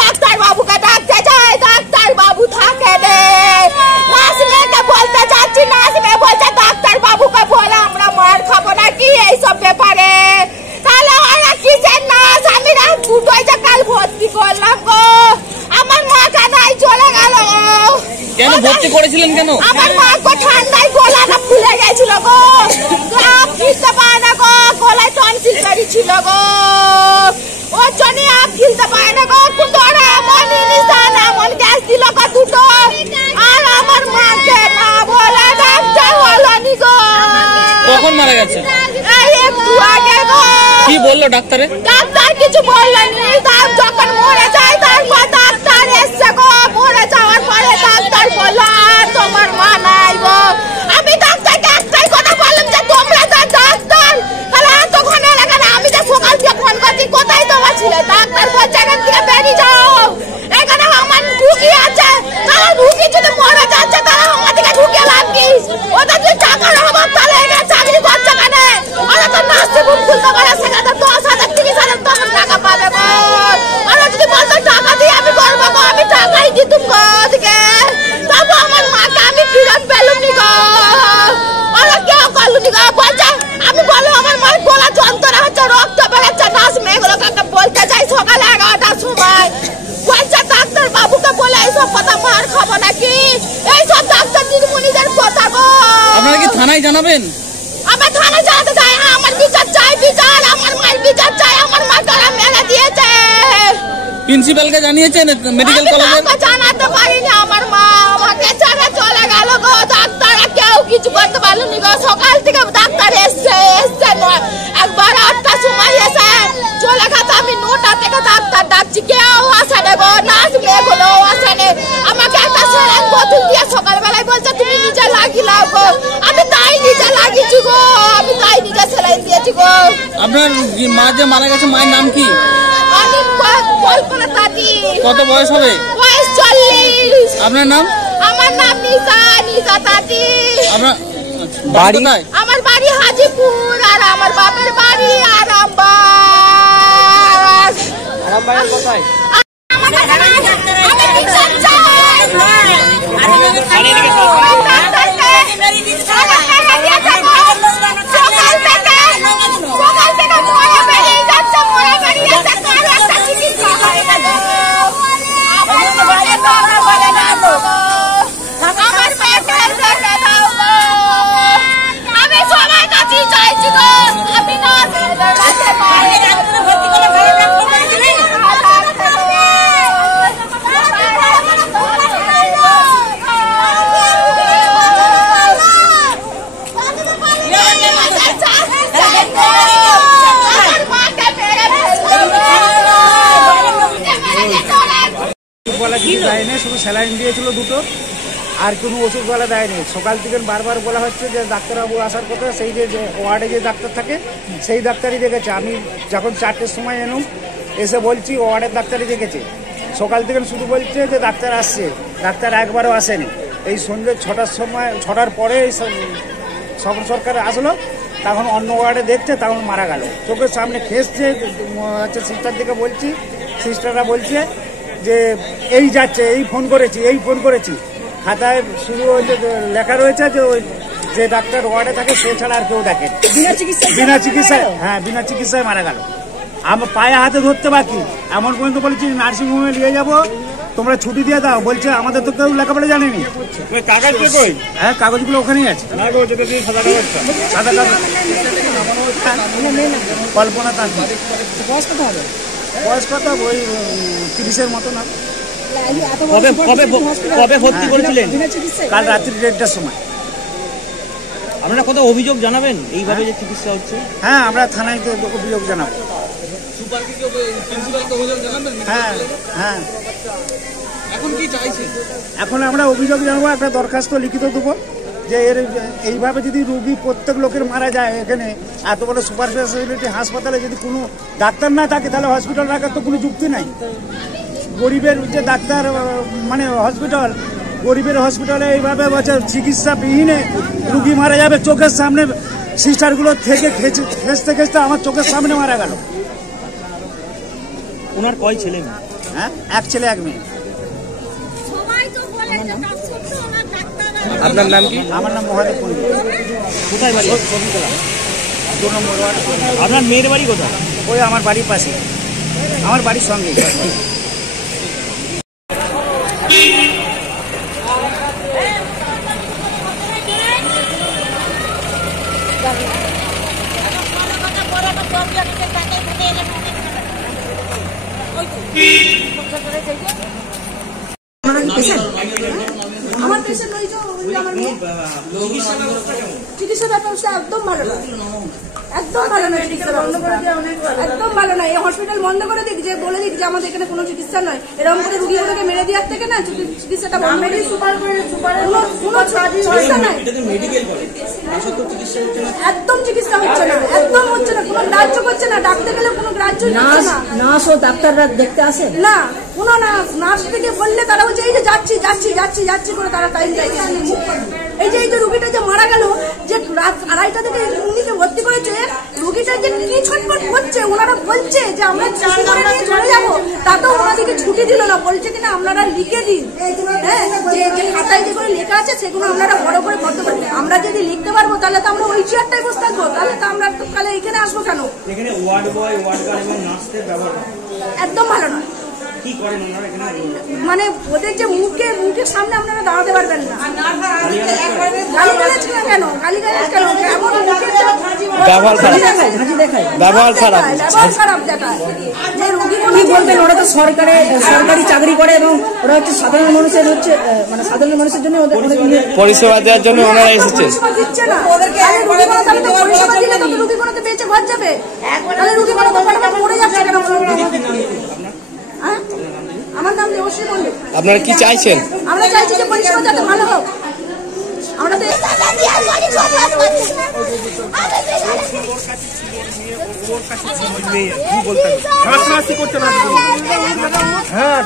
Doctor বাবুকে ডাকতে চাই, ডাক্তার বাবু থাকে নার্স মেয়েকে বলতে চাচ্ছি, নার্স মেয়ে বলছে ডাক্তার বাবুকে বলে আমরা মার খাবো নাকি এইসব ব্যাপারে। তাহলে ওরা কিসের নার্স? আমি দুটোই যে কাল ভর্তি করলাম গো, আমার মা কেন চলে গেল? কেন ভর্তি করেছিলেন কেন? আমার মা গো ঠান্ডায় গলাটা ফুলে গেছিল গো, খেতে পারে না গো, গলায় টনসিল বেরিয়েছিল গো, ওর জন্য আপ খেলতে পারে না গো। কিন্তু ওরা এমন ইনসান, এমন গ্যাস দিল গো দুটো, আর আমার মাকে মা বলে ডাক্তার হলনি গো। কখন মারা গেছে? একটু আগে গো। কি বললো ডাক্তারে? ডাক্তার কিছু বললেনি, তার যখন মরে যায় তারপর ডাক্তার এসছে গো, মরে যাওয়ার পরে ডাক্তার বললো আর তোমার মা নাই গো। আমি ডাক্তারকে একটাই কথা বললাম যে তোমরা তো ডাক্তার, তাহলে এতক্ষণ এলাকা না, আমি যে সকাল থেকে ফোন করছি কোথায় তোমার ছিল? ডাক্তার বলছে এখান থেকে বেরিয়ে যাও, এখানে আমার রুগী আছে, তারা রুগী যদি মরে যাচ্ছে তারা আমাদেরকে ঢুকিয়ে লাভ কি? ওদের যদি টাকার অভাব তাহলে এখানে চাকরি করছে কেন? ওরা তো নার্সিং হোম খুলতে পারে, সেখানে 10,000 30,000 টাকা পাবে গো। ওরা যদি বলতো টাকা দিয়ে আমি করবো গো, আমি টাকাই দিতুম গো ওদিকে, তবু আমার মাকে আমি ফিরত পেলুম নি গো, ওরা কেউ করলুনি গো। বলছে আমি বললাম আমার মার গলা যন্ত্রণা হচ্ছে, রক্ত বেরোচ্ছে, নার্স মেয়েগুলোকে বলতে যাই সকালে 11টার সময়, বলছে ডাক্তার বাবুকে বলে এইসব কথা মার খাবো নাকি? এইসব ডাক্তার দিদিমণিদের কথা গো। আপনারা কি থানায় জানাবেন? আমার থানায় জানাতে চাই, আমার বিচার চাই, বিচার, আমার মায়ের বিচার চাই, আমার মা তারা মেরে দিয়েছে। প্রিন্সিপালকে জানিয়েছেন মেডিকেল কলেজে? আমি জানাতে পারিনি, আমার মা আমাকে ছেড়ে চলে গেল গো, ডাক্তার কেউ কিছু করতে পারলনি গো। সকাল থেকে ডাক্তার এসছে একবার 8টার সময় এসে চলে গেছে, আমি 9টা থেকে ডাক্তার ডাকছি, কেউ আসে না গো, নার্স মেয়েগুলো আসে না। আমাকে একটা সেলাইন বোতল দিয়ে সকালবেলায় বলছে তুমি নিজে লাগিয়ে লাও গো, আমি তাই নিজে লাগিয়েছি গো, আমি তাই নিজে সেলাইন দিয়েছি গো। আপনার মা যে মারা গেছে মায়ের নাম কি? আমি কল্পনা দাদি। কত বয়স হবে? বয়স 40। আপনার নাম? আমার নাম নিশা দাদি। আপনার বাড়ি? আমার বাড়ি হাজিপুর, আর আমার বাপের বাড়ি আরামবাগ। আরামবাগের কোথায়? শুধু স্যালাইন দিয়েছিল দুটো, আর কোনো ওষুধওয়ালা দেয়নি। সকাল থেকে বারবার বলা হচ্ছে যে ডাক্তারবাবু আসার কথা, সেই যে ওয়ার্ডে যে ডাক্তার থাকে সেই ডাক্তারই দেখেছে। আমি যখন 4টের সময় এলাম এসে বলছি ওয়ার্ডের ডাক্তারই দেখেছে। সকাল থেকে শুধু বলছে যে ডাক্তার আসছে, ডাক্তার একবারও আসেনি। এই সন্ধ্যে 6টার সময়, 6টার পরে এই সব সরকার আসলো, তখন অন্য ওয়ার্ডে দেখছে, তখন মারা গেল। চোখের সামনে খেসছে, হচ্ছে সিস্টার দিকে বলছি, সিস্টাররা বলছে যে এই যাচ্ছে, এই ফোন করেছি, খাতায় শুধু লেখা রয়েছে যে ওই যে ডাক্তার ওয়ার্ডে থাকে সে ছাড়া আর কেউ দেখেন বিনা চিকিৎসায়। হ্যাঁ, বিনা চিকিৎসায় মারা গেল। আমার পায়ে হাতে ধরতে বাকি, এমন পর্যন্ত বলেছি নার্সিংহোমে নিয়ে যাবো, তোমরা ছুটি দিয়ে দাও। বলছে আমাদের তো কেউ লেখাপড়া জানেনি। হ্যাঁ, কাগজগুলো ওখানেই আছে, সাদা কাগজ। কল্পনা তার বয়স কত? ওই 30-এর মতো না। কবে ভর্তি করেছিলেন? কাল রাত্রি 1:30টার সময়। আপনারা কত অভিযোগ জানাবেন এইভাবে যে চিকিৎসা হচ্ছে? হ্যাঁ, আমরা থানায় অভিযোগ জানাবো। হ্যাঁ হ্যাঁ, এখন কি চাইছেন? এখন আমরা অভিযোগ জানাবো, একটা দরখাস্ত লিখিত দেবো যে এর এইভাবে যদি রুগী প্রত্যেক লোকের মারা যায়, এখানে এত বড় সুপার স্পেশালিটি হাসপাতালে যদি কোনো ডাক্তার না থাকে তাহলে হসপিটাল রাখার তো কোনো যুক্তি নাই। গরিবের যে ডাক্তার মানে হসপিটাল, গরিবের হসপিটালে এইভাবে বলছে চিকিৎসা বিহীনে রুগী মারা যাবে, চোখের সামনে সিস্টারগুলো থেকে খেঁচতে খেঁচতে আমার চোখের সামনে মারা গেল। ওনার কয় ছেলে মেয়ে? হ্যাঁ, এক ছেলে এক মেয়ে। আপনার নাম কি? আমার নাম মহাদেব পণ্ডিত। কোথায় বাড়ি? ছবিতলা 2 নম্বর ওয়ার্ড। আপনার মেয়ের বাড়ি কোথায়? ওই আমার বাড়ির পাশে, আমার বাড়ির সঙ্গে। আমার পেশেন্ট রয়েছে, আমার মেয়ে চিকিৎসা ব্যবস্থা একদম ভালো না, একদম ভালো না। চিকিৎসা বন্ধ করে দিয়ে একদম ভালো না। এই হসপিটাল বন্ধ করে দিক, যে বলে দিক যে আমাদের এখানে কোনো চিকিৎসা নয়। এরকম করে রুগীগুলোকে মেরে দেওয়ার থেকে না চিকিৎসাটা বন্ধ করে কোনো চিকিৎসা নাই, একদম চিকিৎসা হচ্ছে না, একদম হচ্ছে না, কোনো গ্রাহ্য করছে না। ডাকতে গেলে কোনো গ্রাহ্য হচ্ছে না। নার্স ও ডাক্তাররা দেখতে আসে না, কোনো নার্স থেকে বললে তারা বলছে এই যে যাচ্ছি যাচ্ছি যাচ্ছি যাচ্ছি করে তারা টাইম যাচ্ছে। এই যে রুগীটা যে মারা গেল, যে রাত 2:30 থেকে উনিকে ভর্তি করেছে, রুগীটা যে কি ছটফট করছে, ওনারা বলছে যে আমরা ছুটি করে নিয়ে চলে যাবো, তাতেও ওনাদেরকে ছুটি দিল না। বলছে কিনা আপনারা লিখে দিন, হ্যাঁ, যে খাতায় যেগুলো লেখা আছে সেগুলো আপনারা বড় করে করতে পারবেন। আমরা যদি লিখতে পারবো তাহলে তো আমরা ওই চেয়ারটাই বসে থাকবো, তাহলে তো আমরা তাহলে এখানে আসবো কেন? এখানে ওয়ার্ড বয়, ওয়ার্ড গার্ড এবং নার্সদের ব্যবহার একদম ভালো নয়। কি করেন ওনারা এখানে? মানে ওদের যে মুখের সামনে আপনারা দাঁড়াতে পারবেন না। গালিগালাজ কেন? গালিগালাজ কেন? এমন ব্যবহার খারাপ। হাজি দেখায় ব্যবহার খারাপ। ব্যবহার খারাপ দেখায়। যে রোগীগুলো কি বলবেন? ওরা তো সরকারি চাকরি করে এবং ওরা হচ্ছে সাধারণ মানুষের মানে সাধারণ মানুষের জন্য ওদের পরিষেবা দেওয়ার জন্য ওনারা এসেছে। পরিষেবা দিচ্ছে না। তাহলে রোগীগুলো তাহলে তো পরিষেবা দিলে তো রোগীগুলো তো বেঁচে ঘর যাবে। তাহলে রোগীগুলো তো মরে যাচ্ছে কেন? আমার নাম দেবশ্রী মন্ডল। আপনারা কি চাইছেন? আমরা চাইছি যে পরিষেবা যাতে ভালো হোক। আমরা তো হাসাহাসি করতে পারবো। হ্যাঁ।